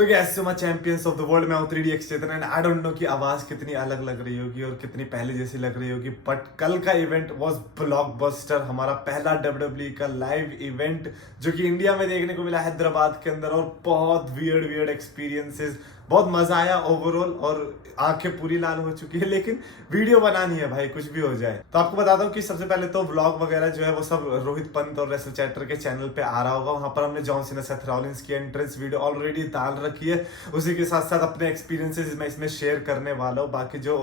तो कैसे मैं चैंपियंस ऑफ द वर्ल्ड में हूँ 3DX Chetan and I don't know कि आवाज कितनी अलग लग रही होगी और कितनी पहले जैसी लग रही होगी, बट कल का इवेंट वाज ब्लॉकबस्टर। हमारा पहला WWE का लाइव इवेंट जो कि इंडिया में देखने को मिला हैदराबाद के अंदर, और बहुत वियर्ड एक्सपीरियंसेस, बहुत मजा आया ओवरऑल। और आंखें पूरी लाल हो चुकी है, लेकिन वीडियो बनानी है भाई, कुछ भी हो जाए। तो आपको बता दूं कि सबसे पहले तो व्लॉग वगैरह जो है वो सब रोहित पंत और रेसल चैटर के चैनल पे आ रहा होगा। वहां पर हमने जॉन सीना सेथ रॉलिंस की एंट्रेंस वीडियो ऑलरेडी डाल रखी है। उसी के साथ साथ अपने एक्सपीरियंसेस मैं इसमें शेयर करने वाला हूँ। बाकी जो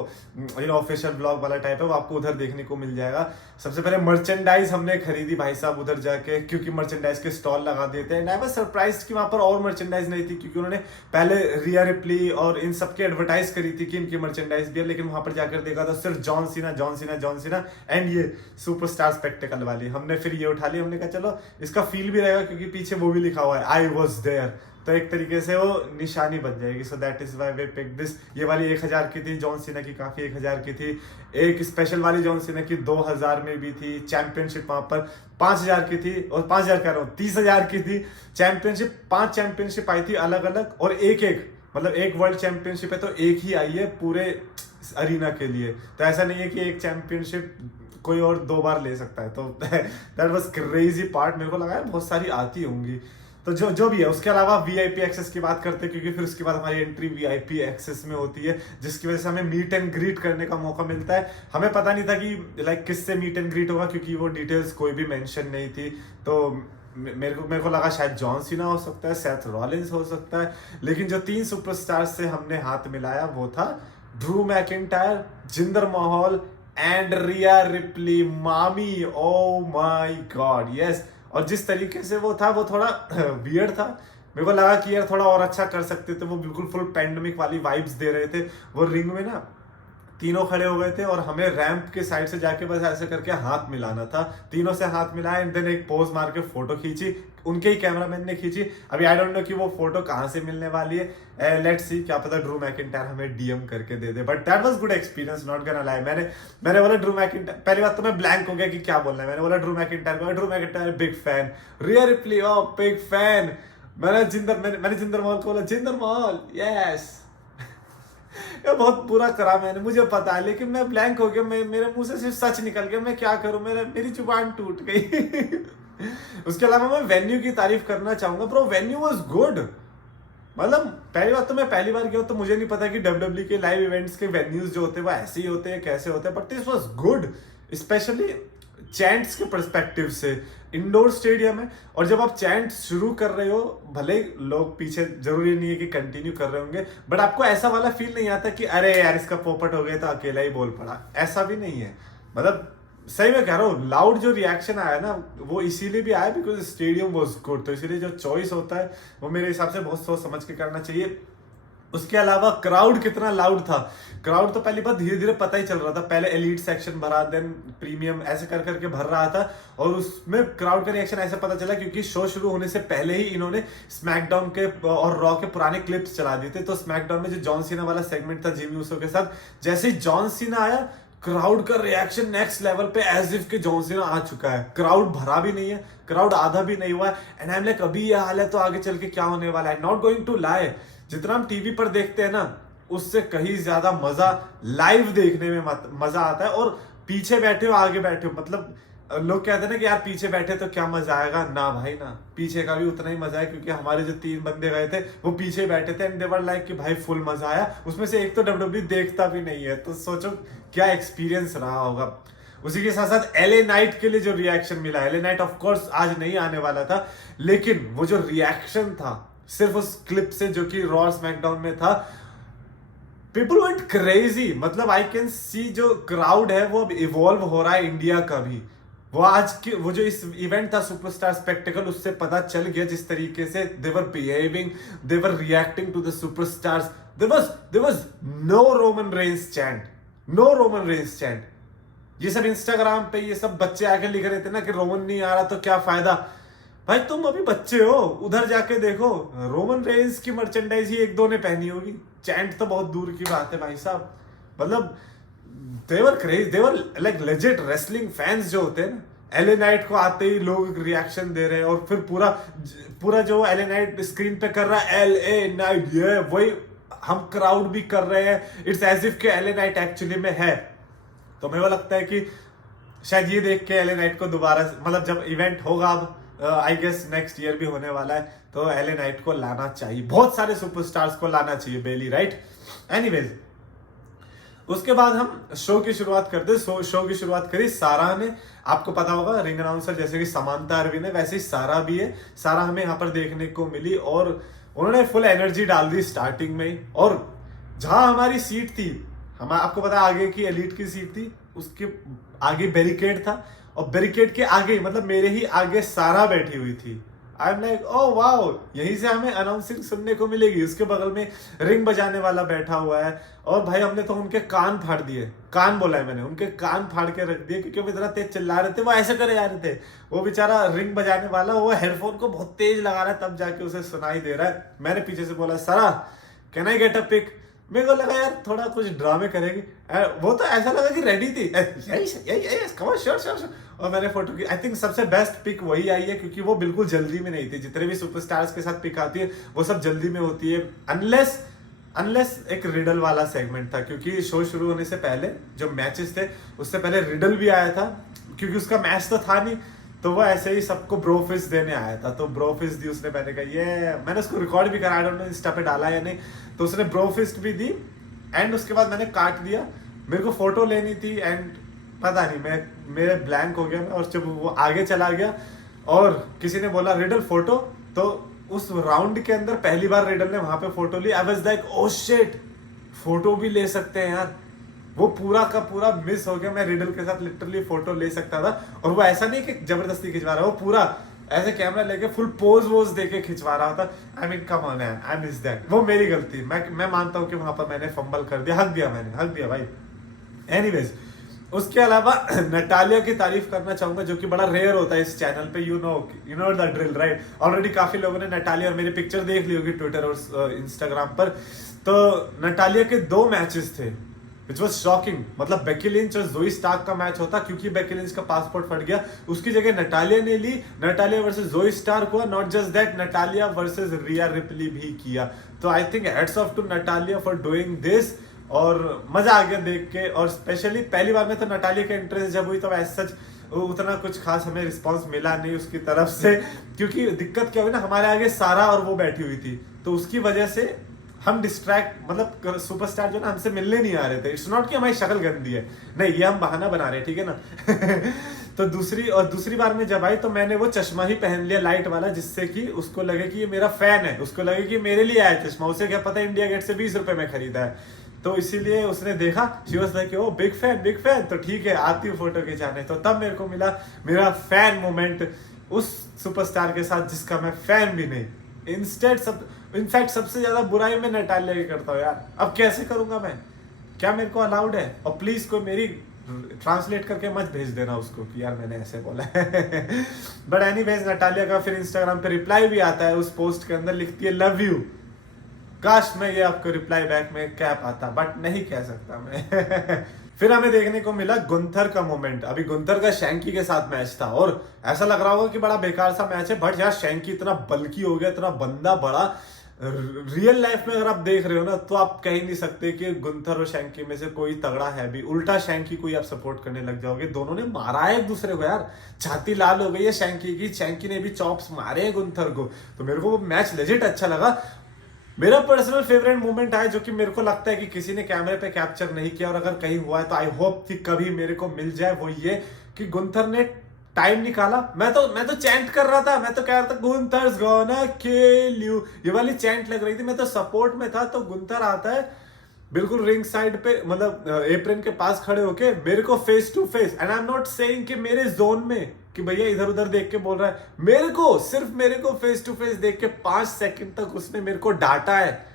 ऑफिशियल ब्लॉग वाला टाइप है वो आपको उधर देखने को मिल जाएगा। सबसे पहले मर्चेंडाइज हमने खरीदी भाई साहब उधर जाके, क्योंकि मर्चेंडाइज के स्टॉल लगा देते हैं। आई वाज सरप्राइज्ड कि वहां पर और मर्चेंडाइज नहीं थी, क्योंकि उन्होंने पहले रिया रिप्ली और इन सबकी एडवर्टाइज करी थी कि इनकी मर्चेंडाइज भी है, लेकिन वहां पर जाकर देखा तो सिर्फ जॉन सीना एंड ये सुपरस्टार स्पेक्टेकल वाली। हमने फिर ये उठा ली, हमने कहा चलो इसका फील भी रहेगा, क्योंकि पीछे वो भी लिखा हुआ है आई वॉज देयर, तो एक तरीके से वो निशानी बन जाएगी। So that is why we pick this. ये वाली 1000 की थी जॉन सीना की, काफी 1000 की थी। एक स्पेशल वाली जॉन सीना की 2000 में भी थी। चैंपियनशिप वहां पर 5000 की थी, और 5000 कह रहा हूँ 30000 की थी। चैंपियनशिप 5 चैंपियनशिप आई थी अलग अलग, और एक मतलब एक वर्ल्ड चैंपियनशिप है तो एक ही आई है पूरे अरीना के लिए। तो ऐसा नहीं है कि एक चैंपियनशिप कोई और 2 बार ले सकता है। तो दैट वाज क्रेजी पार्ट। मेरे को लगा है बहुत सारी आती होंगी, तो जो भी है। उसके अलावा वीआईपी एक्सेस की बात करते हैं, क्योंकि फिर उसके बाद हमारी एंट्री वीआईपी एक्सेस में होती है, जिसकी वजह से हमें मीट एंड ग्रीट करने का मौका मिलता है। हमें पता नहीं था कि लाइक किससे मीट एंड ग्रीट होगा, क्योंकि वो डिटेल्स कोई भी मेंशन नहीं थी। तो मेरे को लगा शायद जॉन सीना हो सकता है, सेथ रॉलिंस हो सकता है, लेकिन जो 3 सुपरस्टार से हमने हाथ मिलाया वो था Drew McIntyre, Jinder Mahal and Riya replay मामी। Oh my God yes. और जिस तरीके से वो था वो थोड़ा वियर्ड था। मेरे को लगा कि यार थोड़ा और अच्छा कर सकते थे। वो बिल्कुल फुल पैंडेमिक वाली वाइब्स दे रहे थे। वो रिंग में ना तीनों खड़े हो गए थे, और हमें रैंप के साइड से जाके बस ऐसे करके हाथ मिलाना था। तीनों से हाथ मिलाया एंड देन एक पोज मार के फोटो खींची। उनके ही कैमरामैन ने खींची। अभी आई डोंट नो कि वो फोटो कहाँ से मिलने वाली है। लेट्स सी, क्या पता ड्रू मैकिंटायर हमें डीएम करके दे दे। But that was good experience, not gonna lie. मैंने बोला ड्रू मैकिंटायर, पहली बात तो मैं ब्लैंक हो गया कि क्या बोलना है। मैंने बोला Drew McIntyre big fan, Rhea Ripley oh big fan. मैंने जिंदर महल को बोला जिंदर महल यस। ये बहुत बुरा करा मैंने, मुझे पता है, लेकिन मैं ब्लैंक हो गया। मेरे मुंह से सिर्फ सच निकल गया। मैं क्या करूं, मेरी जुबान टूट गई। उसके अलावा मैं वेन्यू की तारीफ करना चाहूंगा। Bro venue was good. मतलब पहली बात तो मैं पहली बार गया, तो मुझे नहीं पता कि WWE के लाइव इवेंट्स के वेन्यूज जो होते हैं वो ऐसे ही होते हैं, कैसे होते हैं, but this was good, specially chants के पर्सपेक्टिव से। इंडोर स्टेडियम है, और जब आप चैंट शुरू कर रहे हो, भले लोग पीछे, जरूरी नहीं है कि कंटिन्यू कर रहे होंगे, बट आपको ऐसा वाला फील नहीं आता कि अरे यार इसका पोपट हो गया तो अकेला ही बोल पड़ा। ऐसा भी नहीं है। मतलब सही में कह रहा हूँ, लाउड जो रिएक्शन आया ना वो इसीलिए भी आया बिकॉज स्टेडियम वाज गुड। तो इसीलिए जो चॉइस होता है वो मेरे हिसाब से बहुत सोच समझ के करना चाहिए। उसके अलावा क्राउड कितना लाउड था। क्राउड तो पहली बार धीरे धीरे पता ही चल रहा था। पहले एलीट सेक्शन भरा, देन प्रीमियम, ऐसे कर करके भर रहा था। और उसमें क्राउड का रिएक्शन ऐसे पता चला क्योंकि शो शुरू होने से पहले ही इन्होंने स्मैकडाउन के और रॉ के पुराने क्लिप्स चला दिए थे। तो स्मैकडाउन में जो जॉन सीना वाला सेगमेंट था जिमी ऊसो के साथ, जैसे ही जॉन सीना आया, क्राउड का रिएक्शन नेक्स्ट लेवल पे, एज इफ के जॉन सीना आ चुका है। क्राउड भरा भी नहीं है, क्राउड आधा भी नहीं हुआ है। एंड आई एम लाइक अभी ये हाल है तो आगे चल के क्या होने वाला है। नॉट गोइंग टू लाई, जितना हम टीवी पर देखते हैं ना उससे कहीं ज्यादा मजा लाइव देखने में मजा आता है। और पीछे बैठे हो आगे बैठे हो, मतलब लोग कहते हैं ना कि यार पीछे बैठे तो क्या मजा आएगा, ना भाई ना, पीछे का भी उतना ही मजा है। क्योंकि हमारे जो 3 बंदे गए थे वो पीछे बैठे थे एंड दे वर लाइक कि भाई फुल मजा आया। उसमें से एक तो WWE देखता भी नहीं है, तो सोचो क्या एक्सपीरियंस रहा होगा। उसी के साथ साथ एलए नाइट के लिए जो रिएक्शन मिला, एलए नाइट ऑफ कोर्स आज नहीं आने वाला था, लेकिन वो जो रिएक्शन था सिर्फ उस क्लिप से जो कि रॉ स्मैकडाउन में था, पीपल वेंट क्रेजी। मतलब आई कैन सी जो क्राउड है वो अब इवॉल्व हो रहा है इंडिया का भी। वो आज की वो जो इस इवेंट था सुपरस्टार स्पेक्टेकल, उससे पता चल गया जिस तरीके से they were behaving, they were reacting to the superstars. There was no Roman Reigns chant, no Roman Reigns chant. ये सब इंस्टाग्राम पे ये सब बच्चे आके लिख रहे थे ना कि रोमन नहीं आ रहा तो क्या फायदा। भाई तुम अभी बच्चे हो, उधर जाके देखो, रोमन रेंस की मर्चेंडाइज ही 1-2 ने पहनी होगी। चैंट तो बहुत दूर की बात है भाई साहब। मतलब देवर क्रेज, देवर लाइक लेजिट रेसलिंग फैंस जो होते हैं ना, एले नाइट को आते ही लोग रिएक्शन दे रहे हैं और फिर पूरा पूरा जो एले नाइट स्क्रीन पे कर रहा है LA नाइट, ये वही हम क्राउड भी कर रहे हैं। इट्स एज इफ के एले नाइट एक्चुअली में है। तो मेरे को लगता है कि शायद ये देख के एले नाइट को दोबारा, मतलब जब इवेंट होगा अब आई गेस नेक्स्ट ईयर भी होने वाला है, तो एले नाइट को लाना चाहिए, बहुत सारे सुपरस्टार्स को लाना चाहिए बेली, राइट। एनीवेज उसके बाद हम शो की शुरुआत करते। शो की शुरुआत करी सारा ने। आपको पता होगा रिंग अनाउंसर जैसे कि समांता अरविंद है, वैसे ही सारा भी है। सारा हमें यहाँ पर देखने को मिली और उन्होंने फुल एनर्जी डाल दी स्टार्टिंग में ही। और जहां हमारी सीट थी, हम आपको पता आगे की एलीट की सीट थी, उसके आगे बैरिकेड था और बैरिकेड के आगे मतलब मेरे ही आगे सारा बैठी हुई थी। I am like oh wow, यहीं से हमें अनाउंसिंग सुनने को मिलेगी। उसके बगल में रिंग बजाने वाला बैठा हुआ है और भाई हमने तो उनके कान फाड़ दिए, कान बोला है मैंने, उनके कान फाड़ के रख दिए क्योंकि वो इतना तेज चिल्ला रहे थे, वो ऐसे करे जा रहे थे। वो बेचारा रिंग बजाने वाला वो हेडफोन को बहुत तेज लगा रहा है, तब जाके उसे सुनाई दे रहा है। मैंने पीछे से बोला Sarah can I get a pic. मेरे को लगा यार थोड़ा कुछ ड्रामे करेगी, वो तो ऐसा लगा कि रेडी थी, और मैंने फोटो की। आई थिंक सबसे बेस्ट पिक वही आई है क्योंकि वो बिल्कुल जल्दी में नहीं थी। जितने भी सुपरस्टार्स के साथ पिक आती है वो सब जल्दी में होती है, अनलेस एक रिडल वाला सेगमेंट था, क्योंकि शो शुरू होने से पहले जो मैचेस थे उससे पहले रिडल भी आया था, क्योंकि उसका मैच तो था नहीं, तो वो ऐसे ही सबको ब्रोफिस देने आया था। तो ब्रोफिस दी उसने, मैंने कहा ये, मैंने उसको रिकॉर्ड भी करा, आई डोंट नो इंस्टा पे डाला या नहीं, तो उसने ब्रोफिस्ट भी दी। एंड उसके बाद मैंने काट दिया, मेरे को फोटो लेनी थी एंड पता नहीं मेरे ब्लैंक हो गया। और जब वो आगे चला गया और किसी ने बोला रिडल फोटो, तो उस राउंड के अंदर पहली बार रिडल ने वहां पे फोटो ली। I was like oh shit, photo भी ले सकते हैं यार। वो पूरा का पूरा मिस हो गया, मैं रिडल के साथ लिटरली फोटो ले सकता था। और वो ऐसा नहीं कि जबरदस्ती खिंचवा रहा, वो पूरा ऐसे कैमरा लेके फुल पोज वोज देके खिंचवा रहा था। आई मीन कम ऑन यार, आई मिस दैट, वो मेरी गलती। मैं मानता हूँ कि वहां पर मैंने फंबल कर दिया, हक दिया भाई। एनीवेज उसके अलावा नटालिया की तारीफ करना चाहूंगा, जो कि बड़ा रेयर होता है इस चैनल पे। You know the drill, right. Already काफी लोगों ने नटालिया और मेरी पिक्चर देख ली होगी ट्विटर और इंस्टाग्राम पर। तो नटालिया के 2 मैचेस थे विच वॉज शॉकिंग। मतलब बेकी लिंच और जोई स्टार्क का मैच होता, क्योंकि बेकी लिंच का पासपोर्ट फट गया, उसकी जगह नटालिया ने ली। नटालिया वर्सेस जोई स्टार्क हुआ। Not just that, Natalya versus Rhea Ripley भी किया। तो I think heads off to Natalya for doing this. और मजा आ गया देख के। और स्पेशली पहली बार में तो नटालिया का इंटरेस्ट जब हुई तो ऐसा सच उतना कुछ खास हमें रिस्पांस मिला नहीं उसकी तरफ से, क्योंकि दिक्कत क्या हुई ना, हमारे आगे सारा और वो बैठी हुई थी, तो उसकी वजह से हम डिस्ट्रैक्ट, मतलब सुपरस्टार जो ना हमसे मिलने नहीं आ रहे थे। इट्स नॉट कि हमारी शक्ल गंदी है, नहीं, ये हम बहाना बना रहे हैं, ठीक है ना। तो दूसरी बार में जब आई तो मैंने वो चश्मा ही पहन लिया लाइट वाला, जिससे कि उसको लगे कि ये मेरा फैन है, उसको लगे कि मेरे लिए आया चश्मा। उसे क्या पता इंडिया गेट से 20 रुपए में खरीदा है, तो इसीलिए उसने देखा, she was like O big fan, तो ठीक है आती हूँ फोटो खिंचाने। तो तब मेरे को मिला मेरा फैन मोमेंट उस सुपरस्टार के साथ जिसका मैं फैन भी नहीं। इनफैक्ट सबसे ज्यादा बुराई मैं नटालिया की करता हूँ यार। अब कैसे करूंगा मैं, क्या मेरे को अलाउड है? और प्लीज कोई मेरी ट्रांसलेट करके मत भेज देना उसको कि यार मैंने ऐसे बोला है। बट एनीवेज नटालिया का फिर इंस्टाग्राम पे रिप्लाई भी आता है, उस पोस्ट के अंदर लिखती है लव यू। काश मैं ये आपको रिप्लाई बैक में कह पाता, बट नहीं कह सकता मैं। फिर हमें देखने को मिला गुंथर का मोमेंट। अभी गुंथर का शैंकी के साथ मैच था और ऐसा लग रहा होगा कि बड़ा बेकार सा मैच है, बट यार शैंकी इतना बल्कि हो गया, इतना बंदा बड़ा। रियल लाइफ में अगर आप देख रहे हो ना, तो आप कह ही नहीं सकते कि गुंथर और शैंकी में से कोई तगड़ा है भी। उल्टा शैंकी को ही आप सपोर्ट करने लग जाओगे। दोनों ने मारा है एक दूसरे को यार, छाती लाल हो गई है शैंकी की। शैंकी ने भी चॉप्स मारे हैं गुंथर को। तो मेरे को वो मैच लेजिट अच्छा लगा। मेरा पर्सनल फेवरेट मोमेंट है, जो कि मेरे को लगता है कि किसी ने कैमरे पे कैप्चर नहीं किया, और अगर कहीं हुआ है तो आई होप कि कभी मेरे को मिल जाए। वो ये कि गुंथर ने टाइम निकाला। मैं तो चैंट कर रहा था, मैं तो कह रहा था गुंथर्स गोना किल यू, ये वाली चैंट लग रही थी। मैं तो सपोर्ट में था। तो गुंथर आता है बिल्कुल रिंग साइड पे, मतलब एप्रन के पास खड़े होके मेरे को face to face, and I am not saying कि मेरे जोन में कि भैया इधर उधर देख के बोल रहा है, सिर्फ मेरे को फेस टू फेस देख के 5 सेकंड तक उसने मेरे को डांटा है।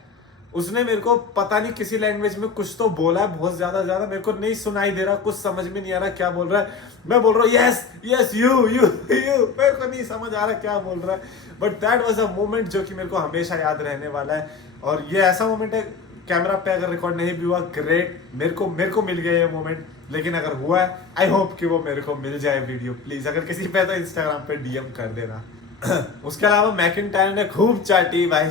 उसने मेरे को पता नहीं किसी लैंग्वेज में कुछ तो बोला है, बहुत ज्यादा मेरे को नहीं सुनाई दे रहा, कुछ समझ में नहीं आ रहा क्या बोल रहा है। मैं बोल रहा हूँ यस यू, मेरे को नहीं समझ आ रहा क्या बोल रहा है। But that was a moment जो कि मेरे को हमेशा याद रहने वाला है। और ये ऐसा मोमेंट है कैमरा पे अगर रिकॉर्ड नहीं भी हुआ ग्रेट, मेरे को मिल गया ये मोमेंट, लेकिन अगर हुआ है आई होप कि वो मेरे को मिल जाए वीडियो। प्लीज अगर किसी पे तो इंस्टाग्राम पे डीएम कर देना। उसके अलावा मैकिंटायर ने खूब चाटी भाई।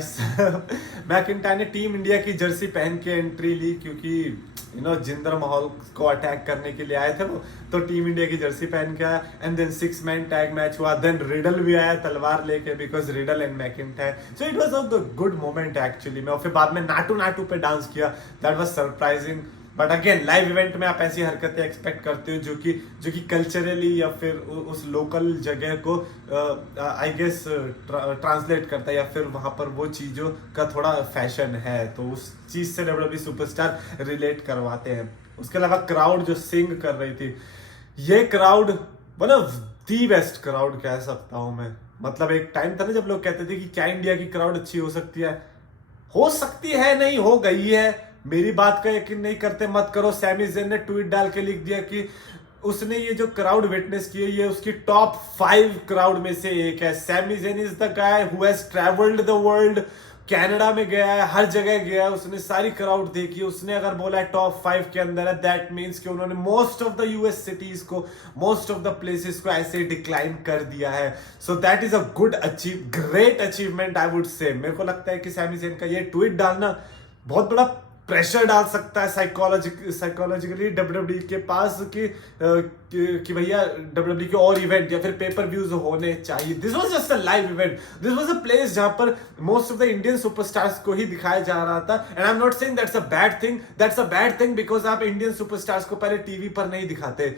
मैकिंटायर ने टीम इंडिया की जर्सी पहन के एंट्री ली, क्योंकि जिंदर महल को अटैक करने के लिए आए थे वो, तो टीम इंडिया की जर्सी पहन के आया। And then 6 man tag match हुआ, देन रिडल भी आया तलवार लेके, because Riddle and McIntyre, so it was a good moment actually में। और फिर बाद में नाटू पे डांस किया, that was surprising. But again live event में आप ऐसी हरकतें एक्सपेक्ट करते हो जो कि कल्चरली या फिर उस लोकल जगह को आई गेस ट्रांसलेट करता है, या फिर वहां पर वो चीजों का थोड़ा फैशन है, तो उस चीज से डब्ल्यूडब्ल्यू सुपरस्टार रिलेट करवाते हैं। उसके अलावा क्राउड जो सिंग कर रही थी, ये क्राउड मतलब दी बेस्ट क्राउड कह सकता हूं मैं। मतलब एक टाइम था ना जब लोग कहते थे कि क्या इंडिया की क्राउड अच्छी हो सकती है, नहीं हो गई है। मेरी बात का यकीन नहीं करते मत करो। सैमी ज़ेन ने ट्वीट डाल के लिख दिया कि उसने ये जो क्राउड विटनेस की है ये उसकी टॉप 5 क्राउड में से एक है। Sami Zayn is the guy who has travelled the world, Canada में गया है, हर जगह गया है, उसने सारी क्राउड देखी है। उसने अगर बोला है टॉप 5 के अंदर है, दैट मीन्स कि उन्होंने most of the US cities को, मोस्ट ऑफ द प्लेसेस को ऐसे डिक्लाइन कर दिया है। सो that is a good great achievement I would say. मेरे को लगता है कि सैमी ज़ेन का ये ट्वीट डालना बहुत बड़ा प्रेशर डाल सकता है साइकोलॉजिकली डब्ल्यूडब्ल्यूई के पास कि भैया डब्ल्यूडब्ल्यूई के और इवेंट या फिर पेपर व्यूज होने चाहिए। This was just a live event, this was a place जहां पर most of the Indian superstars को ही दिखाया जा रहा था। And I am not saying that's a bad thing because आप इंडियन सुपरस्टार्स को पहले टीवी पर नहीं दिखाते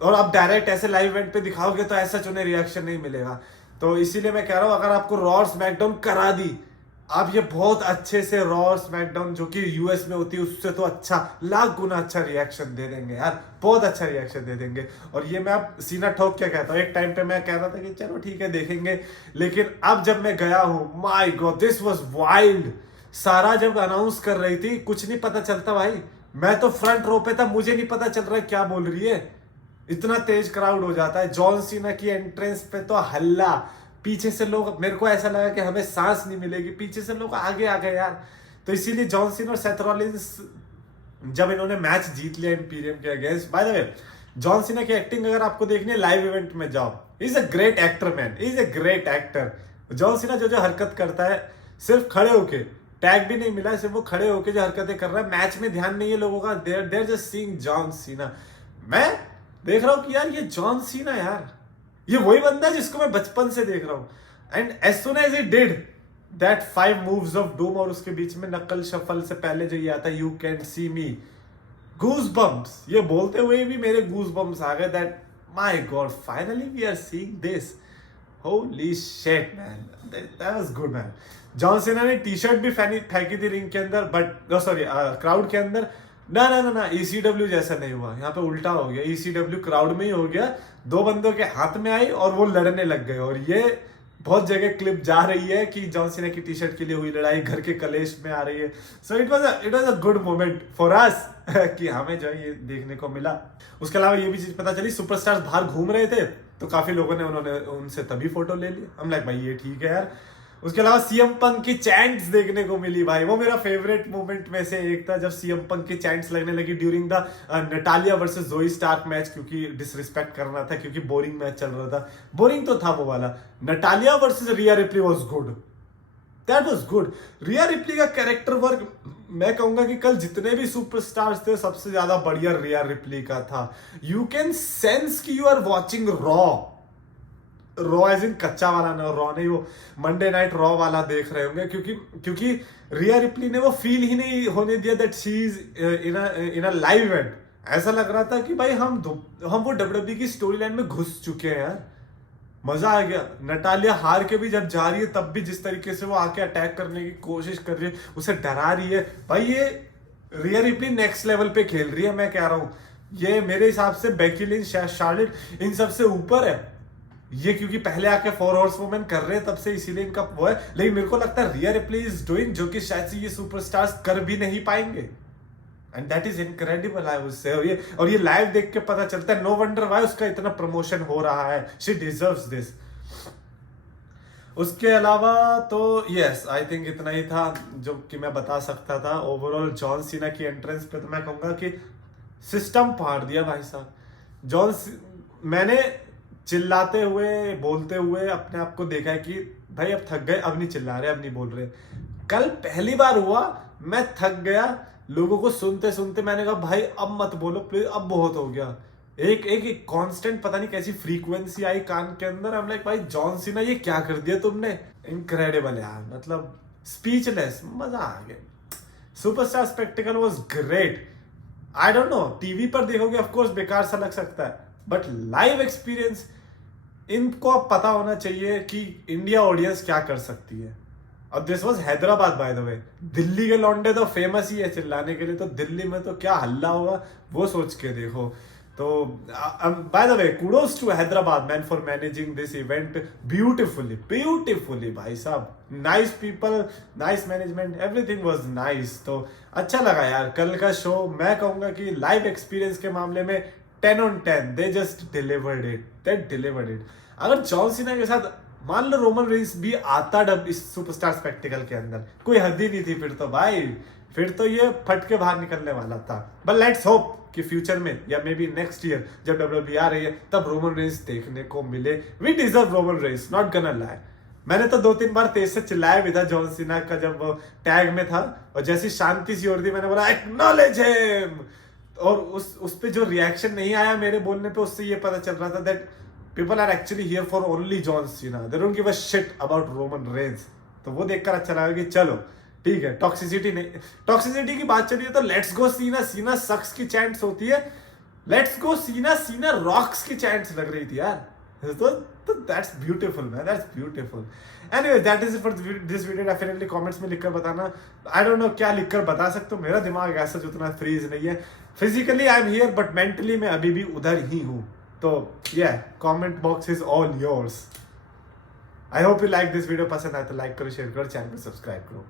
और आप डायरेक्ट ऐसे लाइव इवेंट पे दिखाओगे तो ऐसा उन्हें रिएक्शन नहीं मिलेगा। तो इसीलिए मैं कह रहा हूं, अगर आपको रॉ और स्मैकडाउन करा दी, आप ये बहुत अच्छे से रॉ और स्मैकडाउन जो कि यूएस में होती है उससे तो अच्छा, लाख गुना अच्छा रिएक्शन दे देंगे यार, बहुत अच्छा रिएक्शन दे देंगे। और ये मैं अब सीना ठोक क्या कहता हूँ, एक टाइम पे मैं कह रहा था कि चलो ठीक है देखेंगे, लेकिन अब जब मैं गया हूँ, my God this was wild. सारा जब अनाउंस कर रही थी कुछ नहीं पता चलता भाई, मैं तो फ्रंट रो पे था, मुझे नहीं पता चल रहा है क्या बोल रही है, इतना तेज क्राउड हो जाता है। जॉन सीना की एंट्रेंस पे तो हल्ला, पीछे से लोग, मेरे को ऐसा लगा कि हमें सांस नहीं मिलेगी, पीछे से लोग आगे आ गए यार। तो इसीलिए जॉन सीना और सेथ रॉलिंस जब इन्होंने मैच जीत लिया इंपीरियम के against, bye the way John Cena की एक्टिंग अगर आपको देखनी है लाइव इवेंट में जाओ, is a great actor man, is a great actor. John Cena जो हरकत करता है, सिर्फ खड़े होके, टैग भी नहीं मिला है, सिर्फ वो खड़े होके जो हरकतें कर रहा है, मैच में ध्यान नहीं है लोगों का, there just seeing John Cena. मैं देख रहा हूं कि यार ये जॉन सीना यार, ये वही बंदा है जिसको मैं बचपन से देख रहा हूं। And as soon as it did that 5 moves of doom और उसके बीच में नकल शफल से पहले जो ये आता है, you can see me, goose bumps, ये बोलते हुए भी मेरे गूज बम्प्स आ गए, that my god finally we are seeing this, holy shit man, that was good man. John Cena ने टी शर्ट भी फेंकी थी रिंग के अंदर, बट सॉरी क्राउड के अंदर, ना ECW जैसा नहीं हुआ, यहाँ पे उल्टा हो गया, ECW क्राउड में ही हो गया, 2 बंदों के हाथ में आई और वो लड़ने लग गए। और ये बहुत जगह क्लिप जा रही है कि जॉन सीना की टी शर्ट के लिए हुई लड़ाई घर के कलेश में आ रही है। सो it was a good moment for us कि हमें जो है ये देखने को मिला। उसके अलावा ये भी चीज पता चली, सुपरस्टार्स बाहर घूम रहे थे तो काफी लोगों ने उन्होंने उनसे तभी फोटो ले ली। हम लाइक भाई ये ठीक है यार। उसके अलावा सीएम पंक की चैंट्स देखने को मिली भाई, वो मेरा फेवरेट मोमेंट में से एक था जब सीएम पंक की चैंट्स लगने लगी during the Natalia versus Zoey Stark match, क्योंकि डिसरिस्पेक्ट करना था, क्योंकि बोरिंग मैच चल रहा था, बोरिंग तो था वो वाला। Natalia versus Rhea Ripley was good, that was good. Rhea Ripley का कैरेक्टर वर्क मैं कहूंगा कि कल जितने भी सुपरस्टार्स थे सबसे ज्यादा बढ़िया रिया रिप्ली का था। यू कैन सेंस कि you are watching raw as in कच्चा वाला ना, रॉ नहीं, वो मंडे नाइट रॉ वाला देख रहे होंगे, क्योंकि रिया रिप्ली ने वो फील ही नहीं होने दिया that she is in a live event. ऐसा लग रहा था कि भाई हम वो डब्ल्यूडब्ल्यूई की स्टोरी लाइन में घुस चुके हैं यार, मजा आ गया। नटालिया हार के भी जब जा रही है तब भी जिस तरीके से वो आके अटैक करने की कोशिश कर रही है, उसे डरा रही है, भाई ये रिया रिप्ली नेक्स्ट लेवल पे खेल रही है। मैं कह रहा हूं ये मेरे हिसाब से बेकी लिंच, शार्लेट इन सबसे ऊपर है ये, क्योंकि पहले आके 4 हॉर्स वुमेन कर रहे हैं तब से, इसीलिए इनका वो है। लेकिन मेरे को लगता है रिया रिप्ली इज डूइंग जो कि शायद से ये सुपरस्टार्स कर भी नहीं पाएंगे, and that is incredible I would say. और ये लाइव देख के पता चलता है, नो वंडर व्हाई उसका इतना प्रमोशन हो रहा है, शी डिजर्व्स दिस। उसके अलावा तो यस आई थिंक इतना ही था जो कि मैं बता सकता था। ओवरऑल जॉन सीना की एंट्रेंस पे तो मैं कहूंगा कि सिस्टम फाड़ दिया भाई साहब। मैंने चिल्लाते हुए बोलते हुए अपने आप को देखा है कि भाई अब थक गए, अब नहीं चिल्ला रहे, अब नहीं बोल रहे। कल पहली बार हुआ मैं थक गया, लोगों को सुनते सुनते मैंने कहा भाई अब मत बोलो प्लीज, अब बहुत हो गया। एक कांस्टेंट पता नहीं कैसी फ्रीक्वेंसी आई कान के अंदर। हम लाइक भाई जॉन सीना ये क्या कर दिया तुमने, इनक्रेडिबल यार, मतलब स्पीचलेस, मजा आ गया। Superstar spectacled was great. I don't know, TV पर देखोगे ऑफ कोर्स बेकार सा लग सकता है, बट लाइव एक्सपीरियंस इनको अब पता होना चाहिए कि इंडिया ऑडियंस क्या कर सकती है। और this was Hyderabad bye the वे। दिल्ली के लौंडे तो फेमस ही है चिल्लाने के लिए, तो दिल्ली में तो क्या हल्ला हुआ वो सोच के देखो। तो by the way kudos to Hyderabad man for managing this event beautifully भाई साहब। Nice people, nice management, everything was nice. तो अच्छा लगा यार कल का शो। मैं कहूंगा कि लाइव एक्सपीरियंस के मामले में 10 on 10 they just delivered it. अगर जॉन सीना के साथ मान लो रोमन रेंस भी आता डब इस सुपरस्टार स्पेक्टिकल के अंदर, कोई हद ही नहीं थी फिर तो भाई, फिर तो ये फट के बाहर निकलने वाला था। बट लेट्स होप कि फ्यूचर में या मे बी नेक्स्ट ईयर जब WWE आ रही है तब रोमन रेंस देखने को मिले। We deserve Roman Reigns, not gonna lie. मैंने तो 2-3 बार तेज से चिल्लाया भी था जॉन सीना का जब वो टैग में था, और जैसी शांति सी हो रही थी मैंने बोला एक्नॉलेज हिम, और उस पे जो रिएक्शन नहीं आया मेरे बोलने पे, उससे ये पता चल रहा था that people are actually here for only John Cena, they don't give a shit about Roman Reigns. तो वो देखकर अच्छा लगा कि चलो ठीक है, टॉक्सिसिटी नहीं, टॉक्सिसिटी की बात चली है तो लेट्स गो सीना, सीना सक्स की चैंट्स होती है, लेट्स गो सीना, सीना रॉक्स की चैंट्स लग रही थी यार। तो that's beautiful man, that's beautiful. Anyway that is it for this video. Definitely comments में लिखकर बताना, आई डोंट नो क्या लिखकर बता सकते हो, मेरा दिमाग ऐसा उतना फ्रीज नहीं है। Physically I am here but mentally मैं अभी भी उधर ही हूँ। तो yeah, comment box is all yours. I hope you like this video। पसंद आए तो लाइक करो, शेयर करो, चैनल को सब्सक्राइब करो।